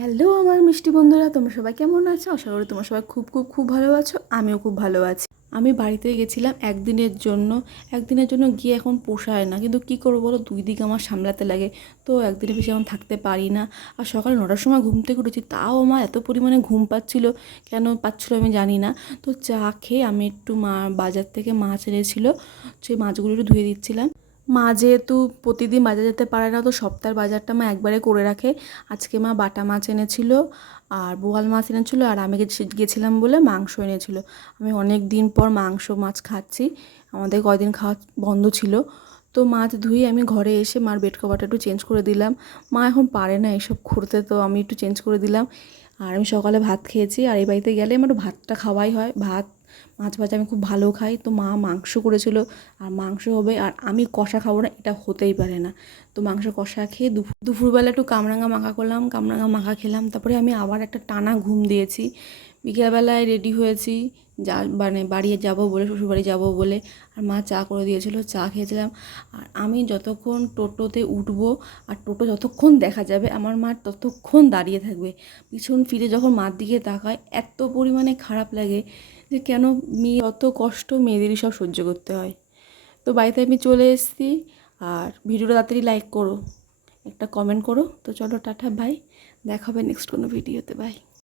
Hello আমার মিষ্টি বন্ধুরা, তোমরা সবাই কেমন আছো? আশা করি তোমরা সবাই খুব খুব খুব ভালো আছো। আমিও খুব ভালো আছি। আমি বাড়িতে গেছিলাম একদিনের জন্য গিয়ে এখন পোষায় না, কিন্তু কী করবো বলো, দুই দিকে আমার সামলাতে লাগে। তো একদিনের বেশি এখন থাকতে পারি না। আর সকাল 9টার সময় ঘুম থেকে উঠেছি, তাও আমার এত পরিমাণে ঘুম পাচ্ছিল, কেন পাচ্ছিল আমি জানি না। তো চা খেয়ে আমি একটু বাজার থেকে মাছ এনেছিল, সেই মাছগুলো একটু ধুয়ে দিচ্ছিলাম। মা যেহেতু প্রতিদিন বাজার যেতে পারে না, তো সপ্তাহের বাজারটা মা একবারে করে রাখে। আজকে মা বাটা মাছ এনেছিল আর বোয়াল মাছ এনেছিল, আর আমি গেছিলাম বলে মাংস এনেছিল। আমি অনেক দিন পর মাংস মাছ খাচ্ছি, আমাদের কয়দিন খাওয়া বন্ধ ছিল। তো মাছ ধুয়ে আমি ঘরে এসে মার বেড কভারটা একটু চেঞ্জ করে দিলাম। মা এখন পারে না এসব করতে, তো আমি একটু চেঞ্জ করে দিলাম। আর আমি সকালে ভাত খেয়েছি, আর এই বাড়িতে গেলে আমার ভাতটা খাওয়াই হয়। ভাত মাছ ভাজা আমি খুব ভালো খাই। তো মা মাংস করেছিল, আর মাংস হবে, আর আমি কষা খাবো না, এটা হতেই পারে না। তো মাংস কষা খেয়ে দুপুরবেলা একটু কামরাঙা মাখা করলাম, কামরাঙা মাখা খেলাম। তারপরে আমি আবার একটা টানা ঘুম দিয়েছি। বিকেলবেলায় রেডি হয়েছি, বাড়ি যাবো বলে, শ্বশুরবাড়ি যাবো বলে। আর মা চা করে দিয়েছিল, চা খেয়েছিলাম। আর আমি যতক্ষণ টোটোতে উঠবো আর টোটো যতক্ষণ দেখা যাবে, আমার মা ততক্ষণ দাঁড়িয়ে থাকবে। পিছন ফিরে যখন মার দিকে তাকায়, এত পরিমাণে খারাপ লাগে যে কেন মেয়ে অত কষ্ট মেয়েদেরই সব সহ্য করতে হয়। তো বাড়িতে আমি চলে এসেছি। আর ভিডিওটা তাড়াতাড়ি লাইক করো, একটা কমেন্ট করো। তো চলো টাটা, বাই, দেখা হবে নেক্সট কোনো ভিডিওতে, বাই।